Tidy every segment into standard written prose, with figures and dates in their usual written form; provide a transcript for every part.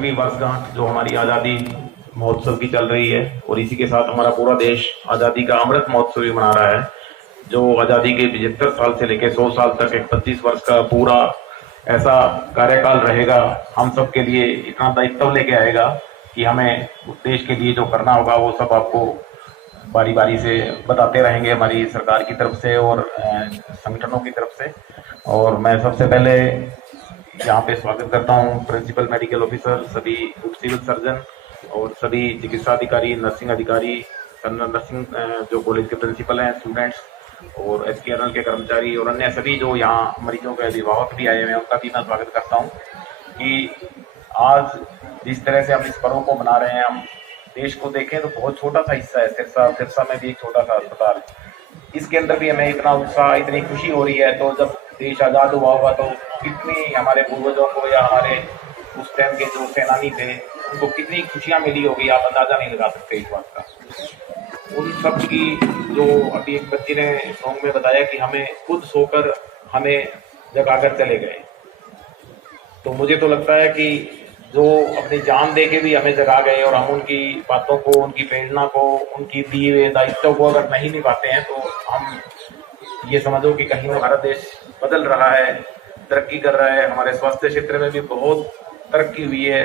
75वीं वर्षगांठ जो हमारी आज़ादी महोत्सव की चल रही है, और इसी के साथ हमारा पूरा देश आज़ादी का अमृत महोत्सव भी मना रहा है, जो आज़ादी के 75 साल से लेकर 100 साल तक एक 25 वर्ष का पूरा ऐसा कार्यकाल रहेगा। हम सब के लिए इतना दायित्व लेके आएगा कि हमें उस देश के लिए जो करना होगा वो सब आपको बारी बारी से बताते रहेंगे हमारी सरकार की तरफ से और संगठनों की तरफ से। और मैं सबसे पहले यहाँ पे स्वागत करता हूँ प्रिंसिपल मेडिकल ऑफिसर, सभी उप सिविल सर्जन और सभी चिकित्सा अधिकारी, नर्सिंग अधिकारी, नर्सिंग जो कॉलेज के प्रिंसिपल हैं, स्टूडेंट्स और एचकेआरएल के कर्मचारी और अन्य सभी जो यहाँ मरीजों के अभिभावक भी आए हुए हैं, उनका भी मैं स्वागत करता हूँ कि आज जिस तरह से हम इस पर्व को मना रहे हैं, हम देश को देखें तो बहुत छोटा सा हिस्सा है। सिरसा में भी एक छोटा सा अस्पताल है, इसके अंदर भी हमें इतना उत्साह, इतनी खुशी हो रही है। तो जब देश आज़ाद हुआ होगा तो कितनी हमारे पूर्वजों को या हमारे उस टाइम के जो सेनानी थे उनको कितनी खुशियां मिली होगी, आप अंदाजा नहीं लगा सकते इस बात का। उन सब की जो अभी एक बच्ची ने सॉन्ग में बताया कि हमें खुद सोकर हमें जगाकर चले गए, तो मुझे तो लगता है कि जो अपनी जान दे के भी हमें जगा गए और हम उनकी बातों को, उनकी प्रेरणा को, उनकी दिए हुए दायित्व को अगर नहीं निभाते हैं तो हम ये समझो कि कहीं ना भारत देश बदल रहा है, तरक्की कर रहा है। हमारे स्वास्थ्य क्षेत्र में भी बहुत तरक्की हुई है,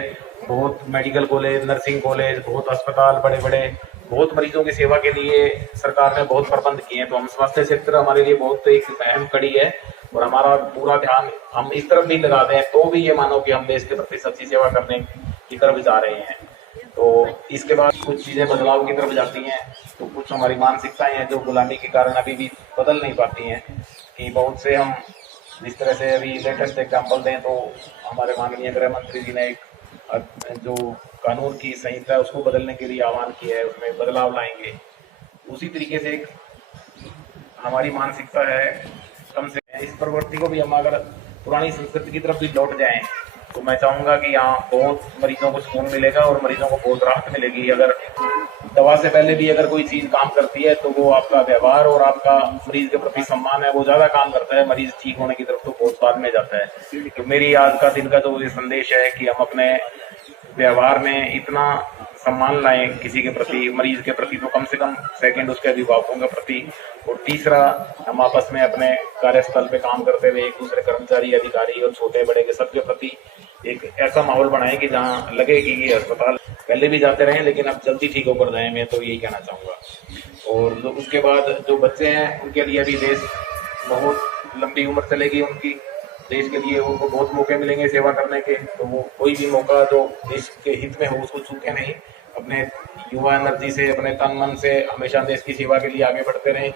बहुत मेडिकल कॉलेज, नर्सिंग कॉलेज, बहुत अस्पताल बड़े बड़े, बहुत मरीजों की सेवा के लिए सरकार ने बहुत प्रबंध किए हैं। तो हम स्वास्थ्य क्षेत्र हमारे लिए बहुत एक अहम कड़ी है और हमारा पूरा ध्यान हम इस तरफ भी लगा दें तो भी ये मानो कि हम देश के प्रति सच्ची सेवा करने की तरफ जा रहे हैं। तो इसके बाद कुछ चीजें बदलाव की तरफ जाती हैं, तो कुछ हमारी मानसिकताएं हैं जो गुलामी के कारण अभी भी बदल नहीं पाती हैं। कि बहुत से हम जिस तरह से अभी लेटेस्ट एग्जाम्पल दें तो हमारे माननीय गृह मंत्री जी ने एक जो कानून की संहिता है उसको बदलने के लिए आह्वान किया है, उसमें बदलाव लाएंगे। उसी तरीके से एक हमारी मानसिकता है, कम से कम इस प्रवृत्ति को भी हम अगर पुरानी संस्कृति की तरफ भी लौट जाएं तो मैं चाहूंगा कि यहाँ बहुत मरीजों को सुकून मिलेगा और मरीजों को बहुत राहत मिलेगी। अगर दवा से पहले भी अगर कोई चीज काम करती है तो वो आपका व्यवहार और आपका मरीज के प्रति सम्मान है, वो ज्यादा काम करता है। मरीज ठीक होने की तरफ तो बहुत बाद में जाता है। तो मेरी आज का दिन का जो ये संदेश है कि हम अपने व्यवहार में इतना सम्मान लाएं किसी के प्रति, मरीज के प्रति तो कम से कम सेकंड उसके अभिभावकों के प्रति। और तीसरा, हम आपस में अपने कार्यस्थल पे काम करते हुए एक दूसरे कर्मचारी, अधिकारी और छोटे बड़े के सबके प्रति एक ऐसा माहौल बनाएं कि जहाँ लगे कि ये अस्पताल पहले भी जाते रहे लेकिन अब जल्दी ठीक होकर जाए। मैं तो यही कहना चाहूँगा। और उसके बाद जो बच्चे हैं उनके लिए अभी देश बहुत लंबी उम्र चलेगी उनकी, देश के लिए उनको बहुत मौके मिलेंगे सेवा करने के। तो वो कोई भी मौका जो देश के हित में हो उसको चूके नहीं, अपने युवा एनर्जी से, अपने तन मन से हमेशा देश की सेवा के लिए आगे बढ़ते रहें।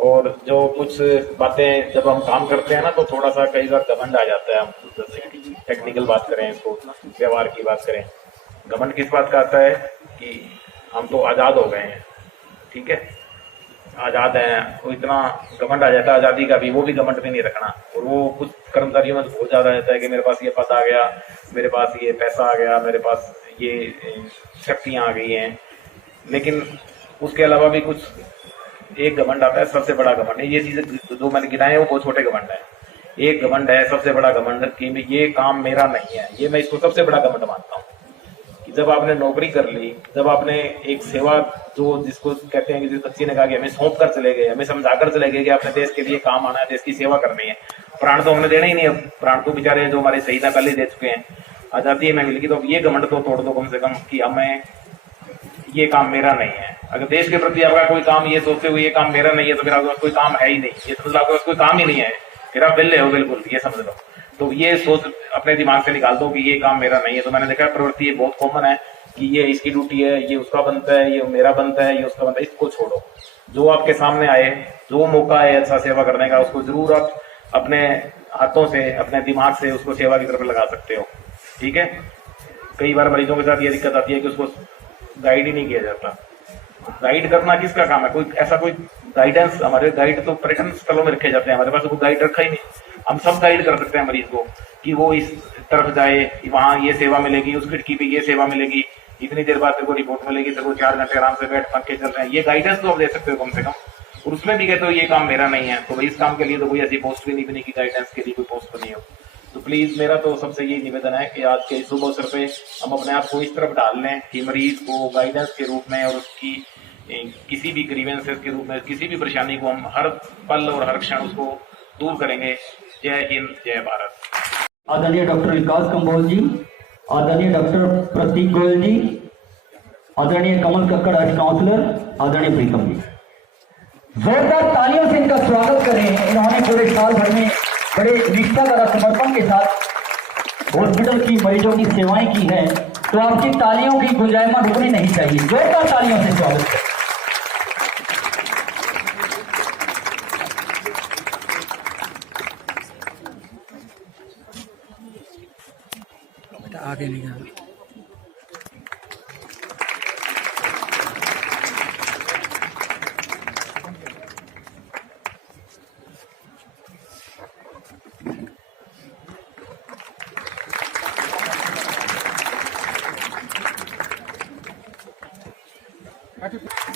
और जो कुछ बातें जब हम काम करते हैं ना तो थोड़ा सा कई बार घमंड आ जाता है। हम जैसे टेक्निकल बात करें, इसको व्यवहार की बात करें, घमंड किस बात का आता है कि हम तो आज़ाद हो गए हैं, ठीक है, आज़ाद हैं, वो इतना घमंड आ जाता है आज़ादी का भी, वो भी घमंड भी नहीं रखना। और वो कुछ कर्मचारियों में बहुत ज़्यादा रहता है कि मेरे पास ये पद आ गया, मेरे पास ये पैसा आ गया, मेरे पास ये शक्तियाँ आ गई हैं। लेकिन उसके अलावा भी कुछ एक घमंड आता है, सबसे बड़ा घमंड है। ये चीज़ें जो मैंने गिनाए हैं वो बहुत छोटे घमंड है। एक घमंड है सबसे बड़ा घमंड कि ये काम मेरा नहीं है, ये मैं इसको सबसे बड़ा घमंड मानता हूँ। कि जब आपने नौकरी कर ली, जब आपने एक सेवा जो जिसको कहते हैं कि जिस बच्ची ने कहा कि हमें सौंप कर चले गए, हमें समझाकर चले गए कि आपने देश के लिए काम आना है, देश की सेवा करनी है। प्राण तो हमने देना ही नहीं है, प्राण तो बेचारे जो हमारे शहीद है पहले दे चुके हैं, आज़ादी हमें मिलेगी। तो अब ये घमंड तो तोड़ दो कम से कम कि हमें ये काम मेरा नहीं है। अगर देश के प्रति आपका कोई काम ये सोचते हुए ये काम मेरा नहीं है तो फिर आपके पास कोई काम है ही नहीं, ये समझ लो आपके पास कोई काम ही नहीं है, फिर आप विले हो बिल्कुल, ये समझ लो। तो ये सोच अपने दिमाग से निकाल दो कि ये काम मेरा नहीं है। तो मैंने देखा प्रवृत्ति ये बहुत कॉमन है कि ये इसकी ड्यूटी है, ये उसका बनता है, ये मेरा बनता है, ये उसका बनता है। इसको छोड़ो, जो आपके सामने आए, जो मौका है अच्छा सेवा करने का, उसको जरूर आप अपने हाथों से, अपने दिमाग से उसको सेवा की तरफ लगा सकते हो, ठीक है। कई बार मरीजों के साथ ये दिक्कत आती है कि उसको गाइड ही नहीं किया जाता। गाइड करना किसका काम है? कोई ऐसा कोई गाइडेंस, हमारे गाइड तो पर्यटन स्थलों में रखे जाते हैं, हमारे पास कोई गाइड रखा ही नहीं। हम सब गाइड कर सकते हैं मरीज को कि वो इस तरफ जाए, वहाँ ये सेवा मिलेगी, उस खिड़की पे ये सेवा मिलेगी, इतनी देर बाद तेरे को रिपोर्ट मिलेगी, तेरे को 4 घंटे आराम से बैठ पंखे चल रहे हैं। ये गाइडेंस तो आप दे सकते हो कम से कम। और उसमें भी कहते हो ये काम मेरा नहीं है, तो भाई इस काम के लिए तो कोई ऐसी पोस्ट भी नहीं बनी कि गाइडेंस के लिए कोई पोस्ट बनी हो। तो प्लीज मेरा तो सबसे यही निवेदन है कि आज के इस शुभ अवसर पे हम अपने आप को इस तरफ डाल लें कि मरीज को गाइडेंस के रूप में और उसकी किसी भी ग्रीवेंसेस के रूप में किसी भी परेशानी को हम हर पल और हर क्षण उसको दूर करेंगे। जय हिंद, जय भारत। आदरणीय डॉक्टर विकास कंबोज जी, आदरणीय डॉक्टर प्रतीक गोयल जी, आदरणीय कमल कक्कड़ एज काउंसलर, आदरणीय प्रीतम जी, जोरदार तालियों से इनका स्वागत करें। इन्होंने पूरे साल भर में बड़े निष्ठा और समर्पण के साथ हॉस्पिटल की मरीजों की सेवाएं की है, तो आपकी तालियों की गुंजायमान रुकनी नहीं चाहिए। जोरदार तालियों से स्वागत करें। आगे नहीं जाना।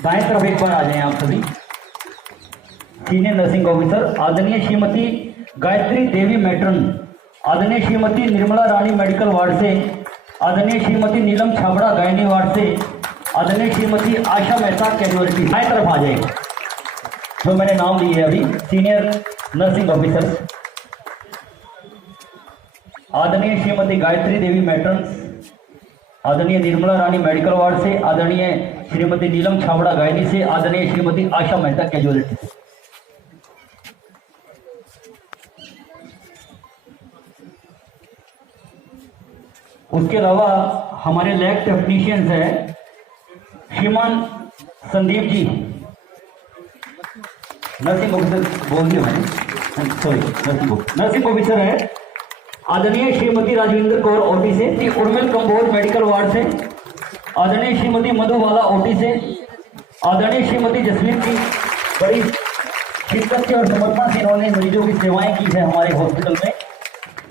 दाएं तरफ एक बार आ जाएं आप सभी। सीनियर नर्सिंग ऑफिसर आदरणीय श्रीमती गायत्री देवी मैट्रन, आदरणीय श्रीमती निर्मला रानी मेडिकल वार्ड से, आदरणीय श्रीमती नीलम छाबड़ा गायनी वार्ड से, आदरणीय श्रीमती आशा मेहता कैजुअलिटी। दाएं तरफ आ जाएगा जो मैंने नाम लिए है अभी। सीनियर नर्सिंग ऑफिसर आदरणीय श्रीमती गायत्री देवी मैट्रन, आदरणीय निर्मला रानी मेडिकल वार्ड से, आदरणीय श्रीमती नीलम छाबड़ा गायनी से, आदरणीय श्रीमती आशा मेहता कैजुअलिटी से। उसके अलावा हमारे लैब टेक्नीशियंस है श्रीमान संदीप जी, नर्सिंग ऑफिसर बोल दिया मैंने, सॉरी नर्सिंग ऑफिसर है, आदरणीय श्रीमती राजविंदर कौर ओटी से, उर्मिल कंबोज मेडिकल वार्ड से, आदरणीय श्रीमती मधुबाला ओटी से, आदरणीय श्रीमती जसलीन की बड़ी शिद्दत से और समर्पण से इन्होंने मरीजों की सेवाएं की है हमारे हॉस्पिटल में,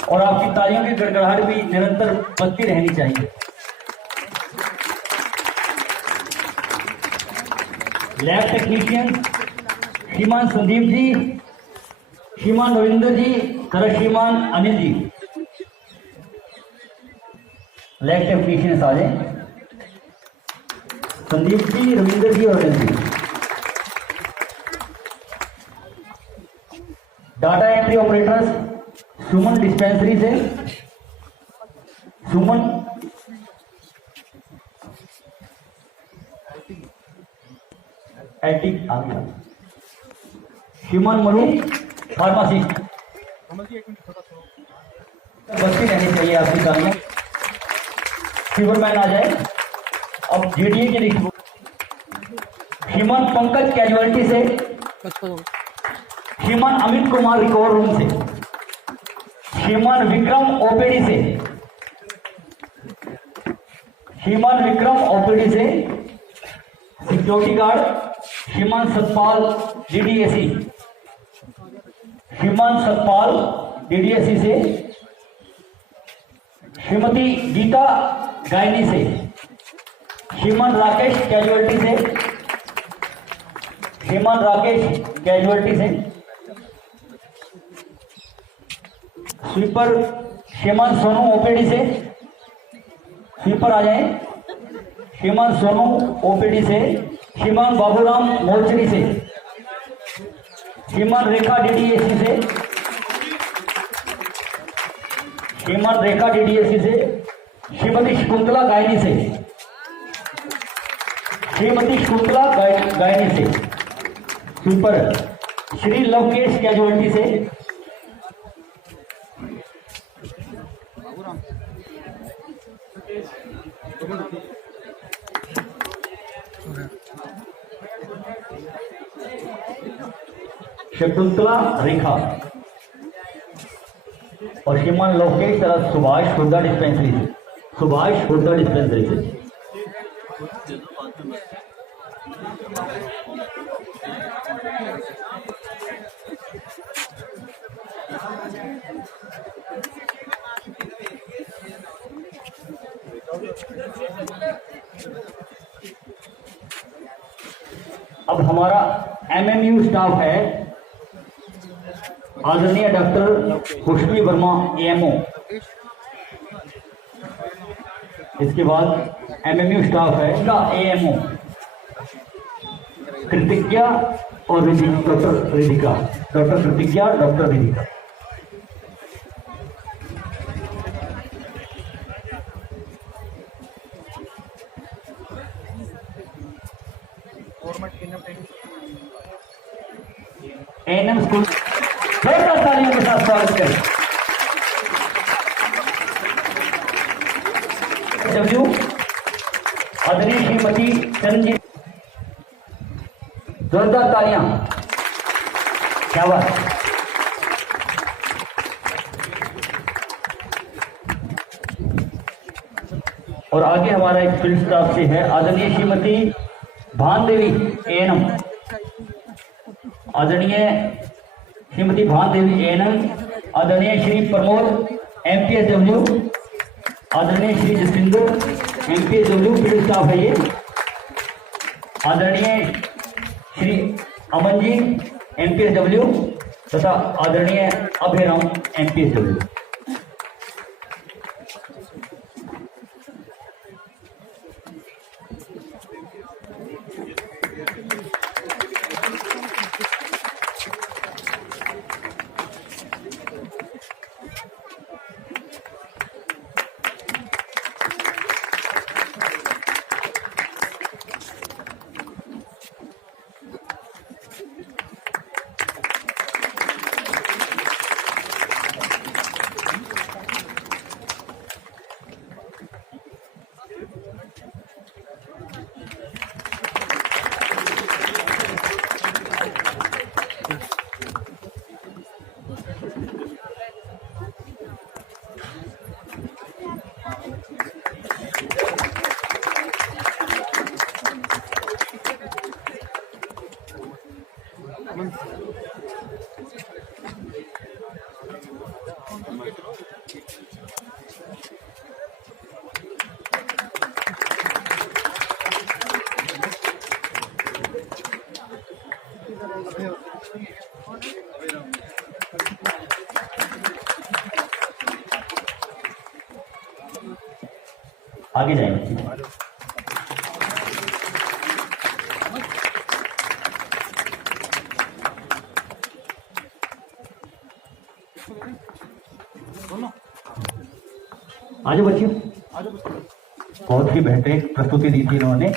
और आपकी तालियों की गड़गड़ाहट भी निरंतर बजती रहनी चाहिए। लैब टेक्नीशियन श्रीमान संदीप जी, श्रीमान रविंद्र जी तथा श्रीमान अनिल जी, लैब टेक्नीशियंस आ जाए। संदीप जी, रविंद्र जी और Anil ji. Data entry operators सुमन डिस्पेंसरी से, सुमन एटिक आ गया, श्रीमान मनु फार्मासिस्ट। बस्ती रहनी चाहिए आपकी तालियां। फीवरमैन आ जाए। अब जेडीए के लिखो श्रीमान पंकज कैजुअलिटी से, श्रीमान अमित कुमार रिकॉर्ड रूम से, श्रीमान विक्रम ओपीडी से, श्रीमान विक्रम ओपीडी से, सिक्योरिटी गार्ड श्रीमान सतपाल डीडीएसी, श्रीमान सतपाल डीडीएसी से, श्रीमती गीता गायनी से, श्रीमान राकेश कैजुअलिटी से, श्रीमान राकेश कैजुअलिटी से, स्वीपर श्रीमान सोनू ओपीडी से, स्वीपर आ जाए, श्रीमान सोनू ओपीडी से, श्रीमान बाबूराम मोचरी से, श्रीमान रेखा डीडीएसी से, श्रीमान रेखा डीडीएसी से, श्रीमती शकुंतला गायनी से, श्रीमती शकुंतला गायनी से, स्वीपर श्री लवकेश कैजुअलिटी से, शकुंतला रेखा और श्रीमान लोकेश सुभाष खुर्दा डिस्पेंसरी से, सुभाष खुर्दा डिस्पेंसरी से। अब हमारा एमएमयू स्टाफ है आदरणीय डॉक्टर खुशबू वर्मा एएमओ। इसके बाद एमएमयू स्टाफ है इसका एएमओ कृतिज्ञा और doctor Ridika, doctor Kritigya, doctor Ridika. ANM school जोरदार तालियों के साथ स्वागत करें। डब्ल्यू आदरणीय श्रीमती चरणजीत, जोरदार तालियां, क्या बात। और आगे हमारा एक फील्ड स्टाफ से है आदरणीय श्रीमती भानदेवी एएनएम, आदरणीय श्रीमती भानदेवी एएनएम, आदरणीय श्री प्रमोद एमपीएसडब्ल्यू, आदरणीय श्री जसविंदर एमपीएसडब्ल्यू फील्ड स्टाफ है ये, आदरणीय श्री अमन जी एमपीएसडब्ल्यू तथा आदरणीय अभिराम एमपीएसडब्ल्यू। आगे जाएंगे। आजो बच्चियों, बहुत ही बेहतरीन प्रस्तुति दी थी इन्होंने।